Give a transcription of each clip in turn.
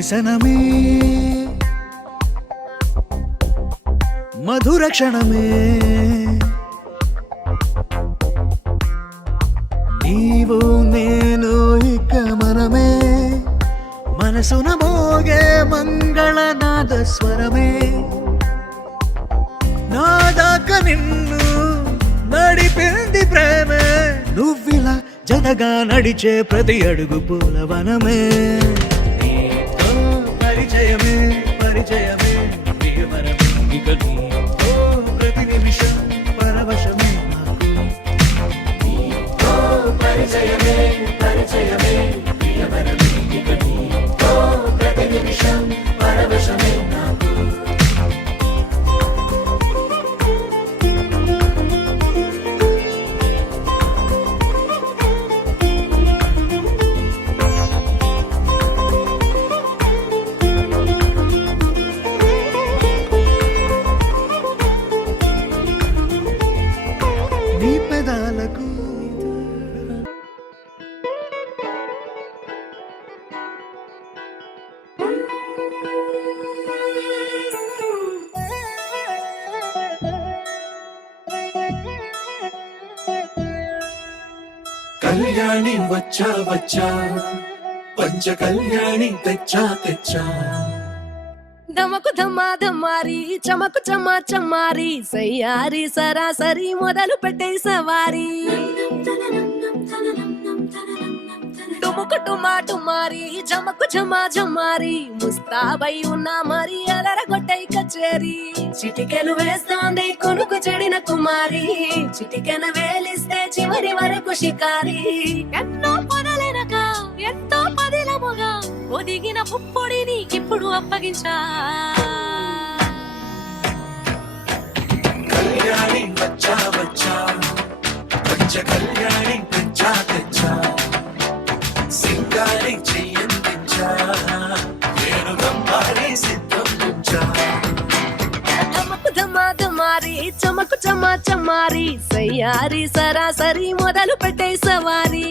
వ్యసనమే మధుర క్షణమే నీవు నేను ఇక మనమే మనసున మోగే మంగళనాద స్వరమే నాదాక నిన్ను నడిపింది ప్రేమే నువ్విలా జతగా నడిచే ప్రతి అడుగు పూలవనమే నీతో పరిచయమే పరిచయమే ప్రియవరమే ఇక నీతో ప్రతి నిమిషం పరవశమే నీతో పరిచయమే పరిచయమే ప్రియవరమే ఇక నీతో ప్రతి నిమిషం పరవశమే నాకు నీ పెదాలకు కళ్యాణి వచ్చా వచ్చా పంచ కళ్యాణి తెచ్చా తెచ్చా దమకు ధమ్మా ధమ్మారి చమకు చమ్మా చమ్మారి సయ్యారి సరాసరి మొదలు పెట్టే సవారి టుముకు టుమా టుమారి చమకు చమ్మా చమ్మారి ముస్తాబై ఉన్నా మరి అదరగొట్టై కచేరి చిటికెను వేస్తోంది కొనుకు చెడిన కుమారి చిటికెను వేలిస్తే చివరి వరకు షికారి ఎన్నో పొదలెనక ఎంతో పదిలముగా ఒదిగిన పుప్పొడిని ఇప్పుడు అప్పగించా కళ్యాణి వచ్చా వచ్చా పంచ కళ్యాణి తెచ్చా తెచ్చా సింగారి చెయ్యందించా నేను గమ్మారి సిద్ధందించా ధమకు ధమ్మా ధమ్మారి చమకు చమ్మా చమ్మారి సయ్యారి సరాసరి మొదలు పెట్టే సవారి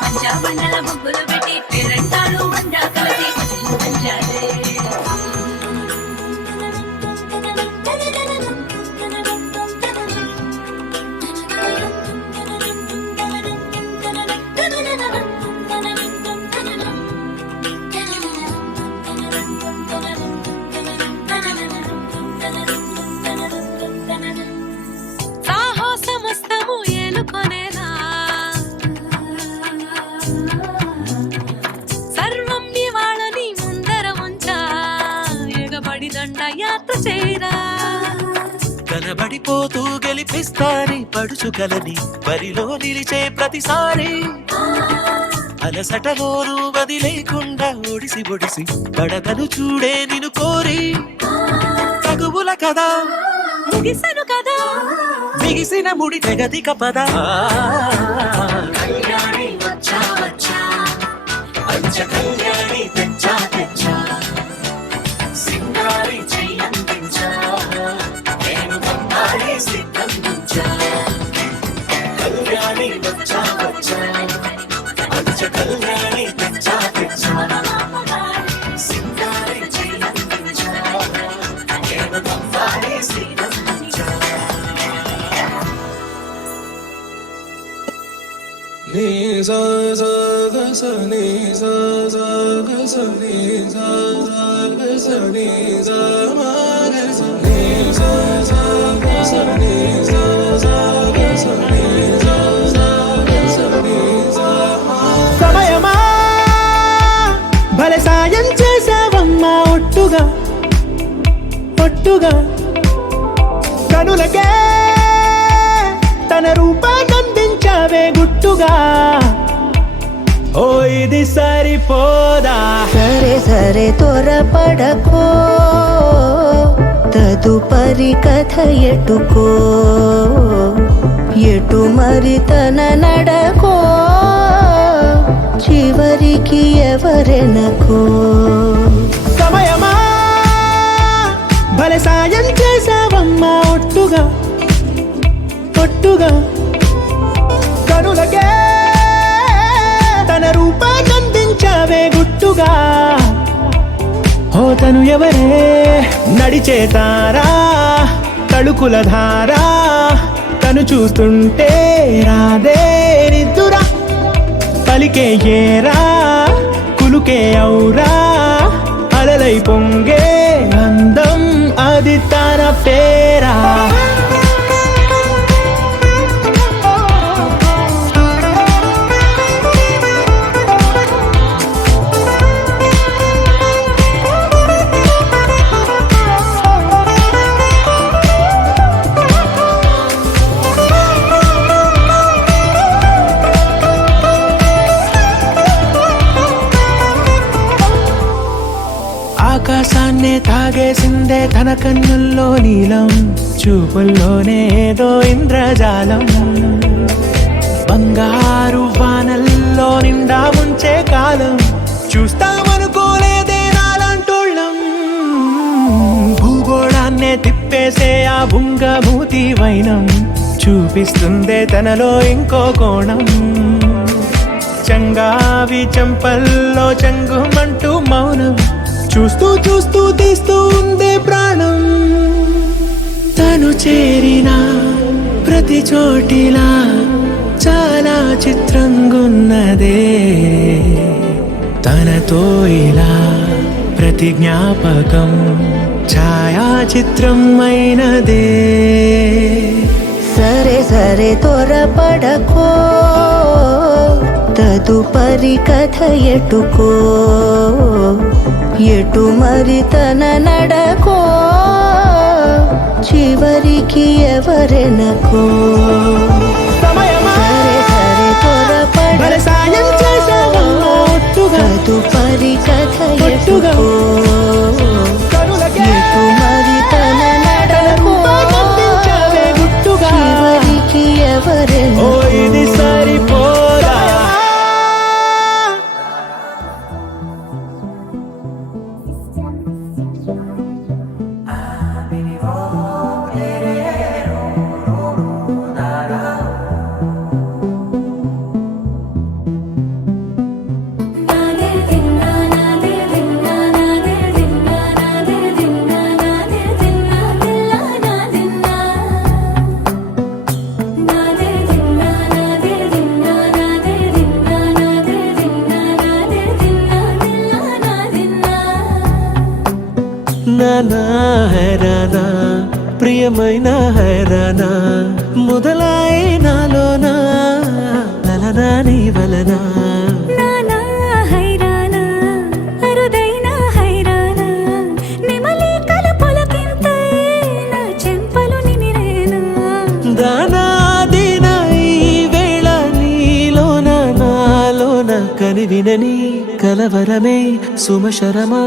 పంచాబండల ముగ్గులు పెట్టి పేరంటాలు వండా కలిసి సాహసమస్తము ఏలుకొనేనా సర్వం ఇవాళని ముందర ఉంచా ఎగబడి దండ యాత్ర చేయరా కనబడిపోతూ గెలిపిస్తాని పడుచుకలని బరిలో నిలిచే ప్రతిసారి అలసటలోను వదిలేకుండా ఒడిసి ఒడిసి పడతను చూడే నిన్ను కోరి తగువుల కదా ముగిసను కదా మిగిసిన ముడి తెగదిక పద కళ్యాణి వచ్చా వచ్చా పంచ కళ్యాణి తెచ్చా తెచ్చా సింగారి చెయ్యందించా నేను గమ్మారి సిద్ధందించా కళ్యాణి వచ్చా వచ్చా పంచ కళ్యాణి తెచ్చా తెచ్చా సింగారి చెయ్యందించా నేను గమ్మారి సిద్ధందించా నీ సా సా గ స నీ సా సా గ స నీ సా సా గ స నీ సా మా గ స నీ సా సా గ స నీ సా సా గ స నీ సా సా గ స నీ సా మా సమయమా భలే సాయం చేసావమ్మా ఒట్టుగా ఒట్టుగా కనులకే తన రూపాన్నందించావే గుట్టుగా ఓ ఇది సరిపోదా సరే సరే త్వరపడకో తదుపరి కథ ఎటుకో ఎటు మరి తన నడకో చివరికి ఎవరెనకో సమయమా భలే సాయం చేసావమ్మా ఒట్టుగా ఒట్టుగా కనులకే తన రూపాన్నందించావే గుట్టుగా ఓ తను ఎవరే నడిచే తారా తళుకుల ధారా తను చూస్తుంటే రాదే నిద్దురా పలికే ఏరా కులుకే ఔరా అలలై పొంగే అందం అది తన పేరా ఆకాశాన్నే తాగేసిందే తన కన్నుల్లో నీలం చూపుల్లోనే ఏదో ఇంద్రజాలం బంగారు వానల్లో నిండా ముంచే కాలం చూస్తామనుకోలేదే నాలంటోళ్ళం భూగోళాన్నే తిప్పేసే ఆ బుంగమూతి వైనం చూపిస్తుందే తనలో ఇంకో కోణం చంగావి చంపల్లో చంగుమంటూ మౌనం చూస్తూ చూస్తూ తీస్తూ ఉందే ప్రాణం తను చేరిన ప్రతి చోటిలా చాలా చిత్రంగున్నదే తనతో ఇలా ప్రతి జ్ఞాపకం ఛాయాచిత్రం అయినదే సరే సరే త్వరపడకో తదుపరి కథ ఎటుకో ఎటు మరి తన నడకో చివరికి ఎవరెనకో సమయమా సరే సరే భలే సాయం చేసావమ్మా ఒట్టుగా తదుపరి కథ ఒట్టుగా ఎటుకో కనులకే ఎటు మరి తన నడకో రూపాన్నందించావే గుట్టుగా చివరికి ఓ ఎవరెనకో ఇది సరిపోదా నాదే దిన్నా నాదే దిన్నా నాదే దిన్నా నాదే దిన్నా నాదే దిన్నా దిల్లా నాదిన్నా నాదే దిన్నా నాదే దిన్నా నాదే దిన్నా నాదే దిన్నా నాదే దిన్నా దిల్లా నాదిన్నా నానా హైరానా ప్రియమైన హైరానా మొదలాయి నాలోనా లలనా నీ వలనా నానా హైరానా అరుదైన హైరానా నెమలి కలపులకింతై నా చెంపలు నిమిరేనా దానాదిన ఈ వేళ నీలోన నాలోన కనివినని కలవరమే సుమశరమా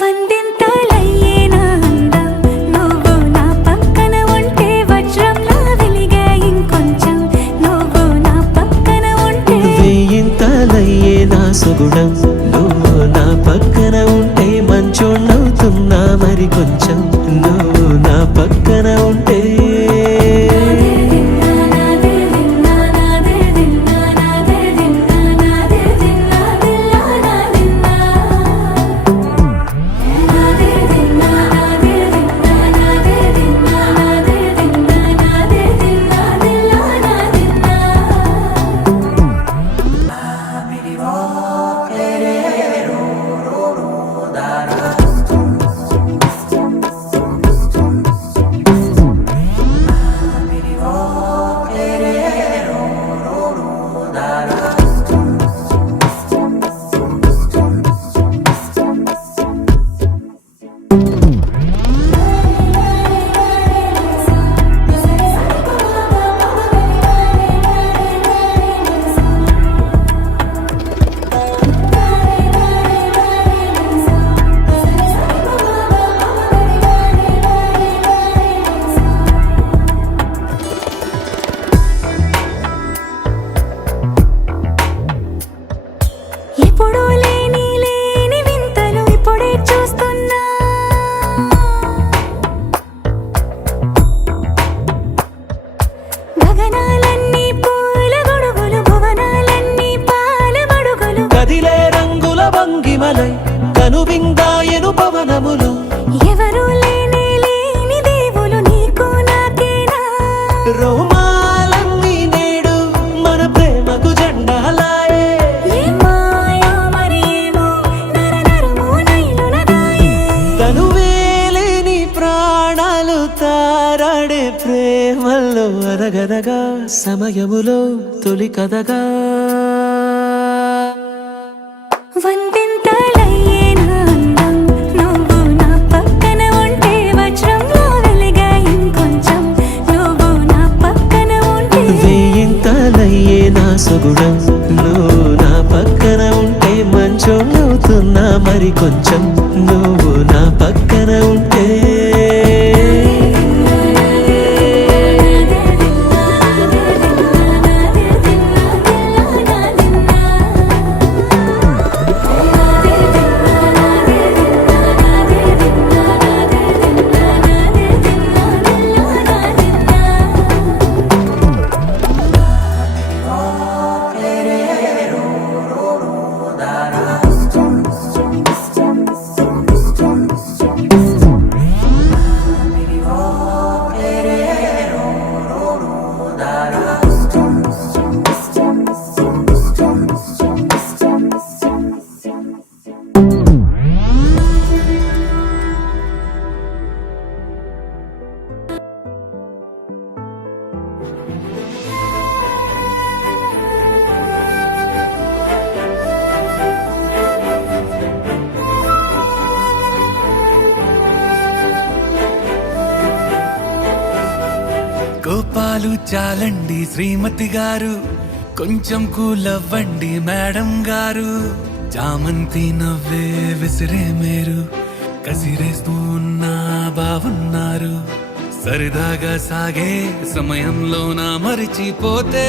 వందింతలయ్యేనా అందం నువ్వు నా పక్కన ఉంటే వజ్రంలా వెలిగే ఇంకొంచెం నువ్వు నా పక్కన ఉంటే వేయింతలయ్యే నా సుగుణం నువ్వు నా పక్కన ఉంటే మంచోణ్ణవుతున్నా మరి కొంచెం నువ్వు నా పక్కన ఉంటే నాదే దిన్నా నాదే దిన్నా నాదే దిన్నా నాదే దిన్నా దిల్లా కదిలే రంగుల భంగిమలై కనువిందాయను పవనములు ఎవరు లేని దేవులు నీకు నాకేనా రోమాలన్నీ నేడు మన ప్రేమకు జెండాలాయే ఏ మాయో మరి ఏమో నరనరమో నైలునదాయే తనువేలేని ప్రాణాలు తారాడే ప్రేమల్లో అదగదగా సమయములో తొలి కదగా వందెంతలయ్యేనా అందం నువ్వు నా పక్కన ఉంటే వజ్రంలో వెలిగా ఇంకొంచెం నువ్వు నా పక్కన ఉంటే వేయింతలయ్యే నా సొగుడం నువ్వు నా పక్కన ఉంటే మంచోళ్ళవుతున్నా మరి కొంచెం నువ్వు నా పక్కన ఉంటే కోపాలు చాలండి శ్రీమతి గారు, కొంచెం కూలవ్వండి మేడం గారు. చామంతి నవ్వే విసిరే మేరు, కసిరేస్తూ ఉన్నా బావున్నారు. సరదాగా సాగే సమయంలో నా మరిచిపోతే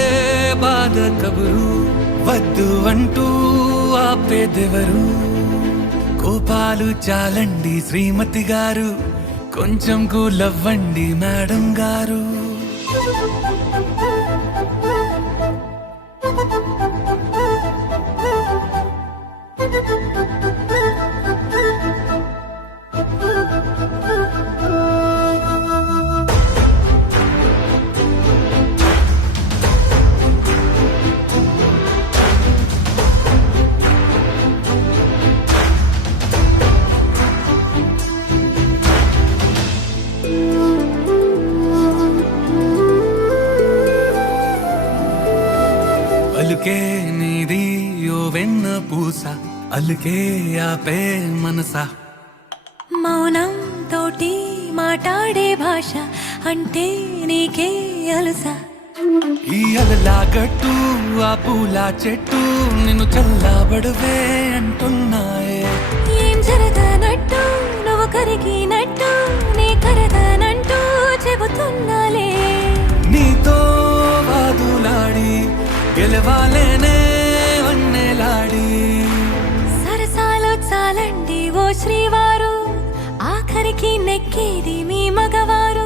బాధ కబురు, వద్దు అంటూ ఆపేదెవరు. కోపాలు చాలండి శ్రీమతి గారు, కొంచెం కూలవ్వండి మేడం గారు. అలుకే నీది ఓ వెన్న పూస, అలుకే ఆపే మనసా. మౌనం తోటి మాట్లాడే భాష అంటే నీకే అలుసా. ఈ అలలా గట్టు ఆ పూల చెట్టు నిన్ను చల్లబడువే అంటున్నాయే. ఏం జరగనట్టు నువ్వు కరిగినట్టు నీ కరగనంటూ చెబుతున్నాలే. నీతో వాదులాడి గెలవాలేనే వన్నెలాడి. సరసాలు చాలండి ఓ శ్రీవారు, ఆఖరికి నెక్కేది మీ మగవారు.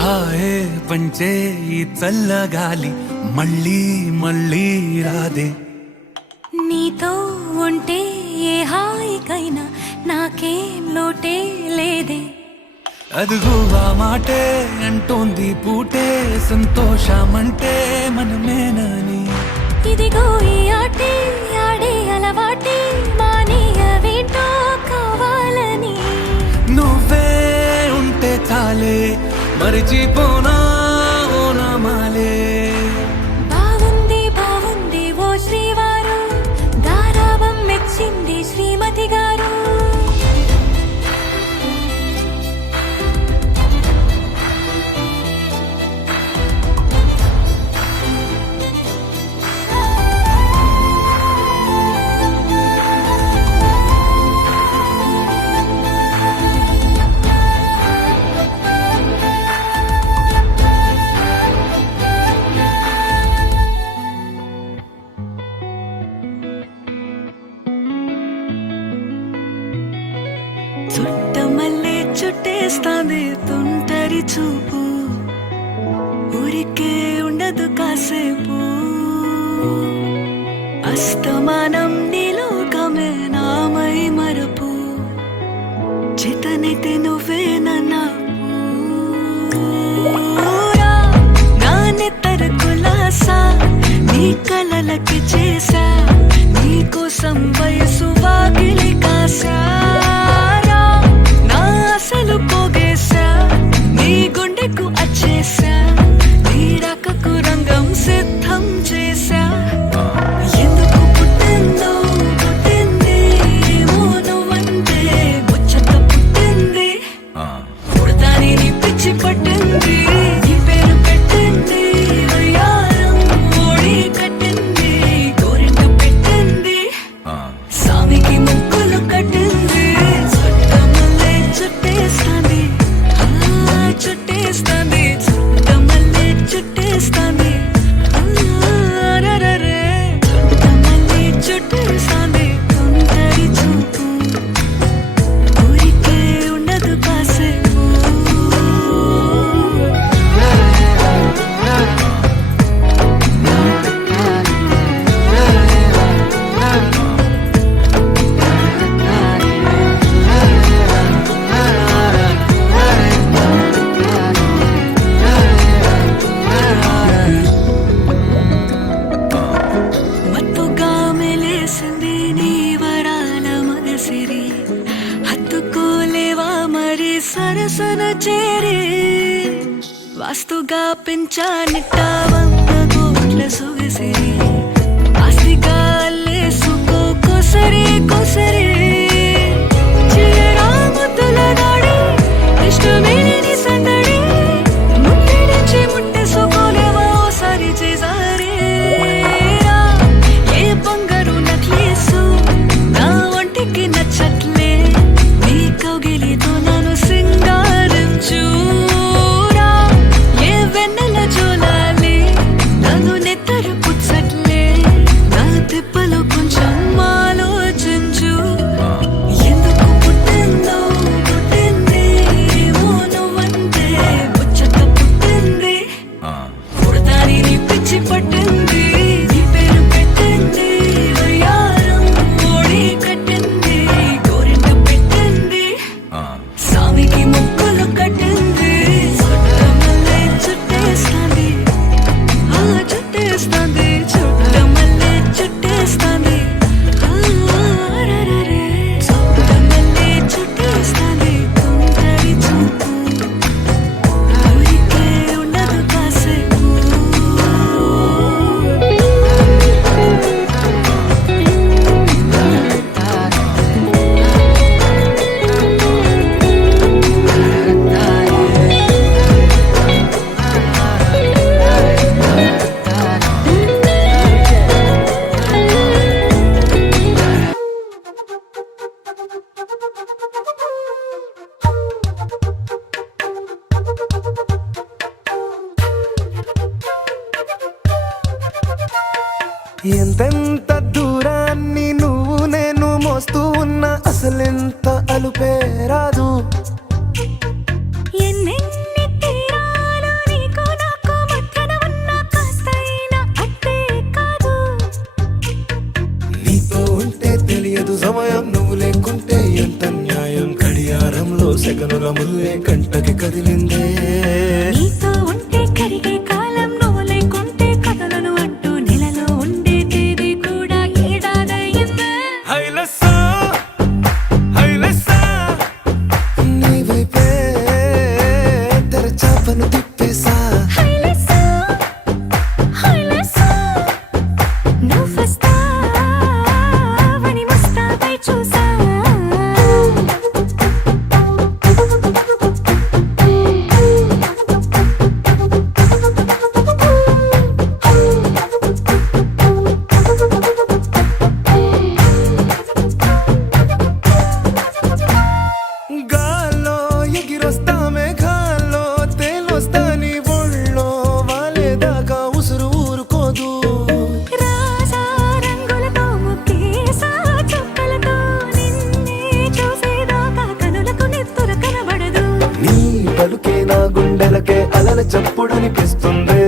హాయే పంచే ఈ చల్లగాలి మళ్ళీ మళ్ళీ రాదే. నీతో ఉంటే ఏ హాయికైనా నాకేం లోటే లేదే. అదుగు ఆ మాటే అంటోంది పూటే, సంతోషమంటే మనమేనని. ఇదిగో ఈ ఆటే ఆడే అలవాటే మానేయవేంటో కావాలని. నువ్వే ఉంటే చాలే మరిచిపోనా ఓ నామాలే. బాగుంది బాగుంది ఓ శ్రీవారు, గారాబం మెచ్చింది శ్రీమతి గారు. ఊరికే ఉండదు కాసేపు అస్తమానం నీలోకమే నామై మరపు చేతనైతే నువ్వే నాన్నెత్తర కులాసా నీ కలలకి చేసా నీ కోసం వయసు వాకిలి కాసా నా అసలు పోగేశా నీ గుండెకు అచ్చేసా నీ రకకు రంగం సిద్ధం చేసా ఎందుకు పుట్టిందో పుట్టింది ఏమో నువ్వంటే ముచ్చట పుట్టింది పుడతాని నీ పిచ్చి పట్టింది నీ పేరు పెట్టింది వయ్యారం ఓడి కట్టింది గోరింట పెట్టింది సామికి ముక్కులు కట్టింది చుట్టమల్లే చుట్టేస్తాంది చుట్టేస్తాంది చుట్టమల్లే చుట్టేస్తాంది రరరే చుట్టమల్లే చుట్టేస్తాంది తొందరి చూపు ఊరికే ఉండదు కాసేపు మత్తుగా మెలేసింది నీ వరాల మనసిరి హత్తుకోలేవా మరి సరసన చేరి వాస్తుగా పెంచానిట్ట 100 కోట్ల సొగసిరి ఆస్తిగా అల్లేసుకో కొసరి కొసరి చిరరాముతుల దాడి ఇష్టమేని సందడి ముట్టిడిచి ముట్టేసుకోలేవా ఓసారి చేసారి ఏ బంగారు నక్లీసు నా ఒంటికి నచ్చట్లే నీ కౌగిలితో నన్ను సింగారించురా ఏ వెన్నెల జోలాలి నన్ను నెత్తరు పుచ్చట్లే నా తిప్పలు కొంచెం ఆలోచించు ఎందుకు పుట్టిందో పుట్టింది ఏమో నువ్వంటే ముచ్చట పుట్టింది పుడతాని నీ పిచ్చి పట్టింది నీ పేరు పెట్టింది వయ్యారం ఓడి కట్టింది గోరింట పెట్టింది సామికి ముక్కులు కట్టింది చుట్టమల్లే చుట్టేస్తాంది చుట్టేస్తాంది చుట్టమల్లే చుట్టేస్తాంది రరరే చుట్టమల్లే చుట్టేస్తాంది తొందరి చూపు ఊరికే ఉండదు కాసేపు ఎంతెంత దూరాన్ని నువ్వు నేను మోస్తూ ఉన్నా అసలెంత అలుపే రాదు ఎన్నెన్ని తీరాలు నీకు నాకు మధ్యన ఉన్న కాస్తైనా అట్టే కాదు నీతో ఉంటే తెలియదు సమయం నువ్వు లేకుంటే ఎంత న్యాయం గడియారంలో సెకనుల ముల్లే కంటకి కదిలిందే నీతో ఉంటే కరిగే కాలం నువ్వు లేకుంటే కథలను అంటూ నెలలో ఉండే తేదీ కూడా ఏడాదయ్యిందే హైలెస్సా హైలెస్సా నీ వైపే తెరచాపను తిప్పేసా హైలెస్సా హైలెస్సా నువ్వు వస్తావని ముస్తాబై చూసా గాల్లో ఎగిరొస్తా మేఘాల్లో తేలొస్తా నీ ఒళ్ళో వాలేదాకా ఉసురు ఊరుకోదు రాజా రంగులతో ముక్కేసా చుక్కలతో నిన్నే చూసేదాకా కనులకు నెత్తురు కనబడదు నీ పలుకే నా గుండెలకే అలల చప్పుడనిపిస్తుంది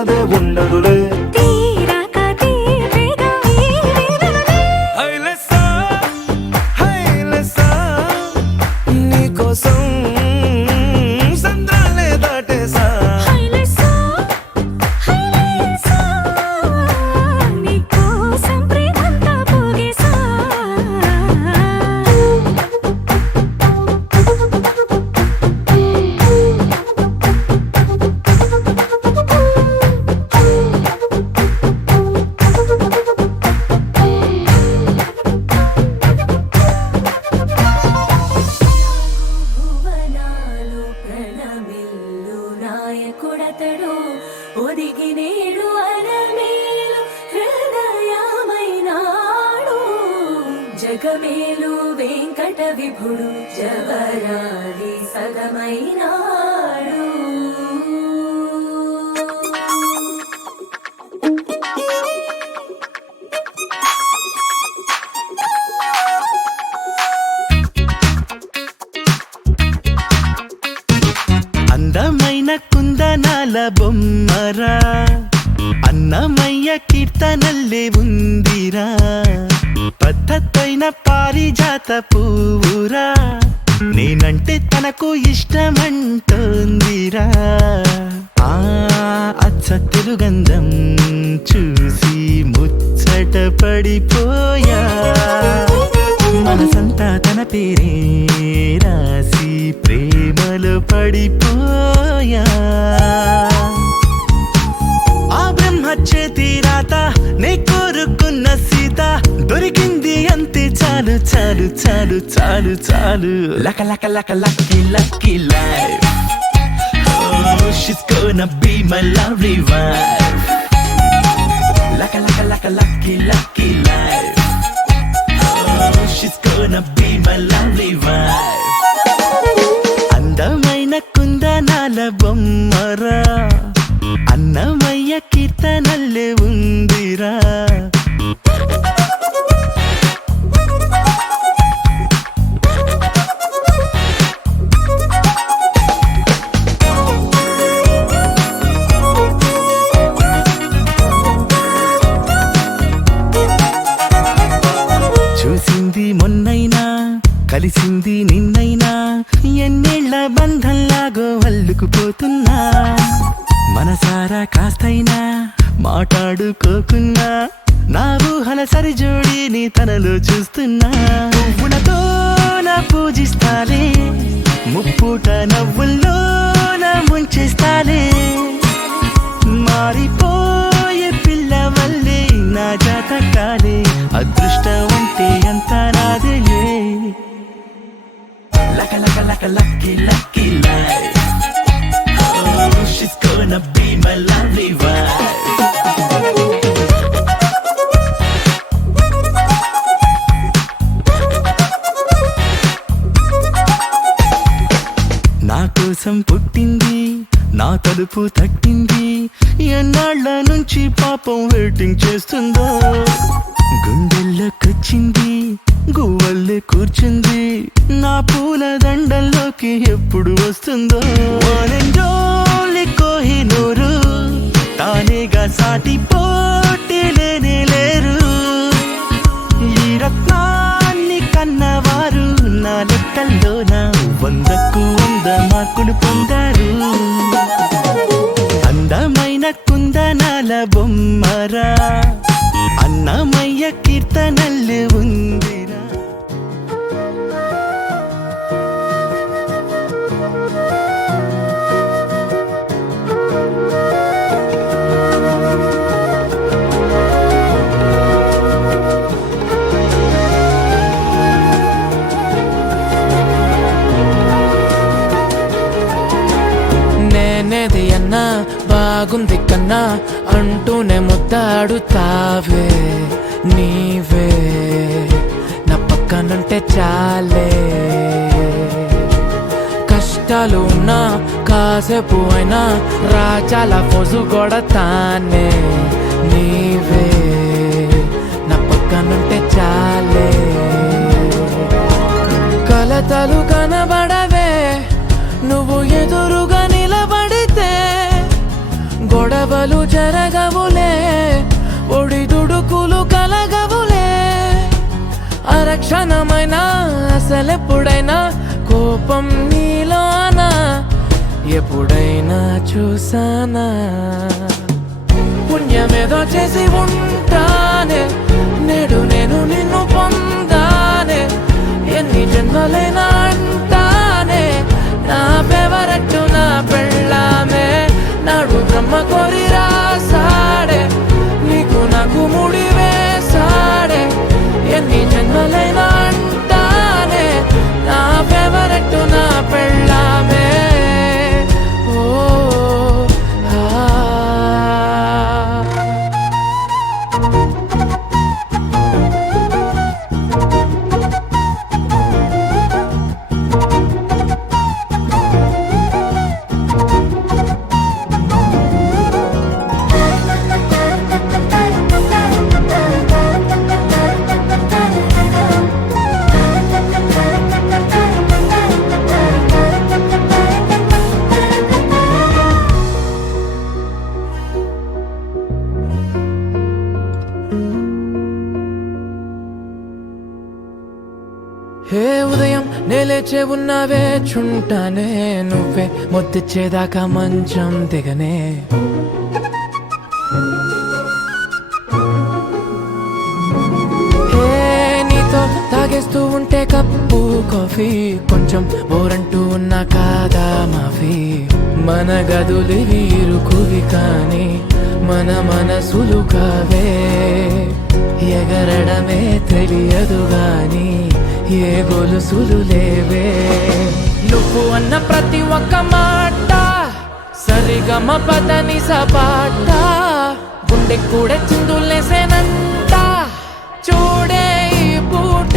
అన్నదే ఉండదులే. తీరాక తీరేగా ఈ వేదనలే. హైలెస్సా హైలెస్సా నీకోసం సంద్రాలే దాటేసా. హైలెస్సా, హైలెస్సా, నీకోసం ప్రేమంతా పోగేసా. భువనాలు ప్రణమిల్లు నాయకుడతడు ఒదిగి నేడు అరమేలు హృదయమైనాడు జగమేలు వెంకట విభుడు జవరాలి సగమైనాడు. అందమైన కుందనాల బొమ్మరా, అన్నమయ్య కీర్తనల్లే ఉందిరా. పద్ధతైన పారిజాత పువ్వురా, నేనంటే తనకు ఇష్టమంటోందిరా. ఆ అచ్చ తెలుగంధం చూసి ముచ్చట పడిపోయా. మనసంతా తన పేరే రాసి ప్రేమలో పడిపోయా. ఆ బ్రహ్మ చేతి రాత నే కోరుకున్న సీత దొరికింది అంతే చాలు చాలు చాలు చాలు చాలు. లక లక లక lucky lucky life. Oh, she's gonna be my lovely wife. Laka laka laka lucky lucky life. Oh, she's gonna be my lovely wife. అందమైన కుందనాల బొమ్మరా, అన్నమయ్య కీర్తనల్లే ఉందిరా. చూసింది మొన్నైనా కలిసింది నిన్నైనా, ఎన్నేళ్ల బంధంలాగో అల్లుకుపోతున్నా. మనసారా కాస్తైనా మాట్లాడుకోకున్నా, నా ఊహల సరిజోడిని తనలో చూస్తున్నా. పువ్వులతో నా పూజిస్తాలే, ముప్పూట నవ్వుల్లో నా ముంచేస్తాలే. మారిపోయే పిల్లవల్లే నా జాతకాలే, అదృష్టం అంటే అంత నాదేలే. లక లక లక lucky lucky life. Oh, she's gonna be my lovely wife. నా కోసం పుట్టింది, నా తలుపు తట్టింది. ఎన్నాళ్ళ నుంచి పాపం వెయిటింగ్ చేస్తుందో. గుండెల్లోకొచ్చింది, గువ్వల్లే కూర్చుంది. నా పూల దండల్లోకి ఎప్పుడు వస్తుందో. ఓనెంజోలి కోహినూరు, తానేగా సాటి పోటీ లేనే లేరు. ఈ రత్నాన్ని కన్నవారు నా లెక్కల్లోన 100కు 100 మార్కులు పొందారు. అందమైన కుందనాల బొమ్మరా, అన్నమయ్య కీర్తనల్లే ఉందిరా. నేనేది అన్నా బాగుంది కన్నా అంటూనే ముద్దాడుతావే. నీవే నా పక్కనుంటే చాలే. కష్టాలు ఉన్నా కాసేపు అయినా రాజాల ఫోజు కొడతానే. నీవే నా పక్కనుంటే చాలే. కలతలు కనబడవే నువ్వు ఎదురుగా నిలబడితే. గొడవలు జరగవులే, ఒడిదుడుకులు కలగవులే. అరక్షణమైనా అసలెప్పుడైనా కోపం నీలోనా ఎప్పుడైనా చూసానా? పుణ్యమేదో చేసి ఉంటానే, నేడు నేను నిన్ను పొందానే. ఎన్ని జన్మలైనా అంటానే, నా ఫేవరెట్ నా పెళ్ళామే. నాడు బ్రహ్మ కోరి రాసాడే, నీకు నాకు ముడి వేసాడే. ఎన్ని జన్మలైనా అంటానే, నా ఫేవరెట్ నా పెళ్ళామే. ఓ హే ఉదయం నేలేచే ఉన్నవే చుంటానే, నువ్వే మొత్తిచ్చేదాకా మంచం దిగనే. హే నీతో తాగేస్తూ ఉంటే కప్పు కాఫీ, కొంచెం బోరంటూ ఉన్నా కాదా మాఫీ. మన గదులివి ఇరుకువి కానీ మన మనసులు కావే. ఎగరడమే తెలియదు గాని ఏ గొలుసులు లేవే. నువ్వు అన్న ప్రతి ఒక్క మాట సరిగమ పదని సపాట, గుండె కూడా చిందులేసేనంట. చూడే ఈ పూట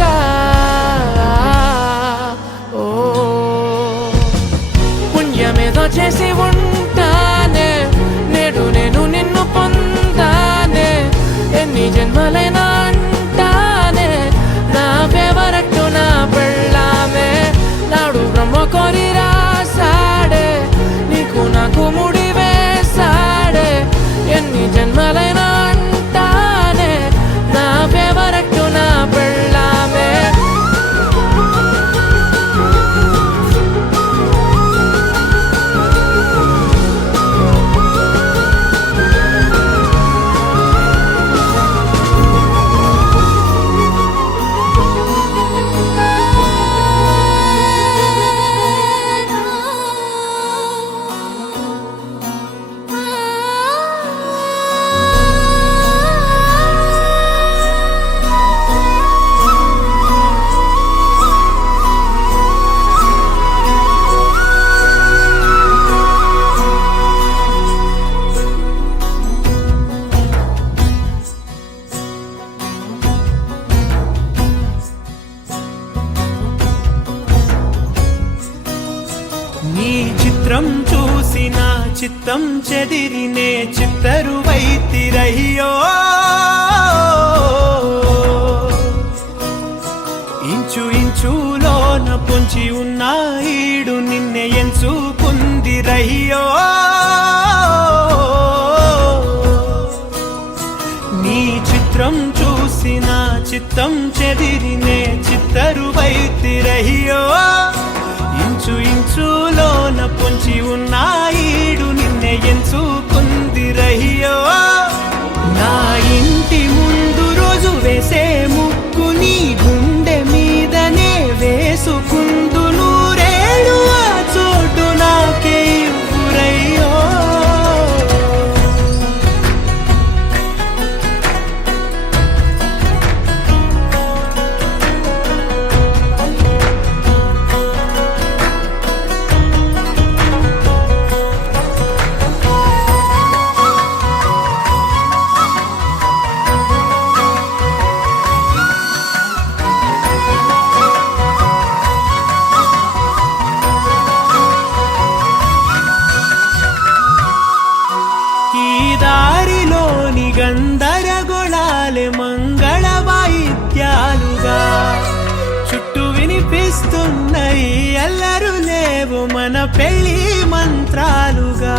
ఓ పుణ్యమేదో చేసి ఉంటానే, నేడు నేను నిన్ను పొందానే. ఎన్ని జన్మలైనా అంటానే, నా ఫేవరెట్ నా పెళ్ళామే. నాడు బ్రహ్మ కోరి రాసాడే, నీకు నాకు ముడి వేసాడే. ఎన్ని జన్మలైనా అంటానే, నా ఫేవరెట్ నా పెళ్ళామే. నీ చిత్రం చూసి నా చిత్తం చెదిరినే చిత్తరువైతిరయ్యో. ఇంచు ఇంచులోన పొంచి ఉన్న ఈడు నిన్నే ఎంచుకుందిరయ్యో. నీ చిత్రం చూసి నా చిత్తం చెదిరినే చిత్తరువైతిరయ్యో. ఇంచు ఇంచులోన పొంచి ఉన్న ఈడు నిన్నే ఎంచుకుందిరయ్యో. నా ఇంటి ముందు రోజు వేసే ముక్కు నీ గుండె మీదనే వేసుకుందు నూరేడు, ఆ చోటు నాకే ఇవ్వురయ్యో. గందరగోళాలే మంగళ వాయిద్యాలుగా చుట్టూ వినిపిస్తున్నాయి. అల్లరు లేవు మన పెళ్లి మంత్రాలుగా.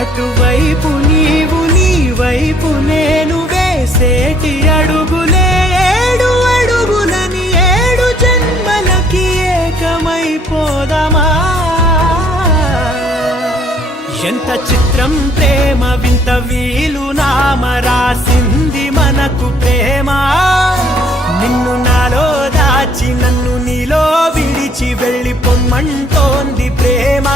అటువైపు నీవు నీ వైపు నేను వేసేటి అడుగులే 7 అడుగులని 7 జన్మలకి ఏకమైపోదామా ఎంత చిత్రం ప్రేమ వింత వీలు నామ రాసింది మనకు ప్రేమ నిన్ను నాలో దాచి నన్ను నీలో విడిచి వెళ్ళి పొమ్మంటోంది ప్రేమ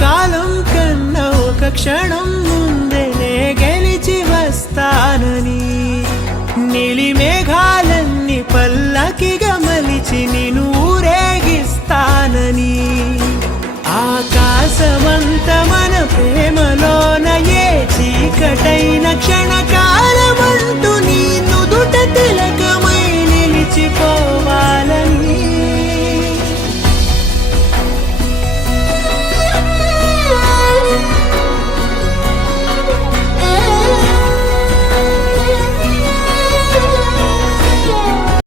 కాలం కన్నా ఒక క్షణం ముందే గెలిచి వస్తానని నీలి మేఘాలన్నీ పల్లకిగా మలిచి నిన్ను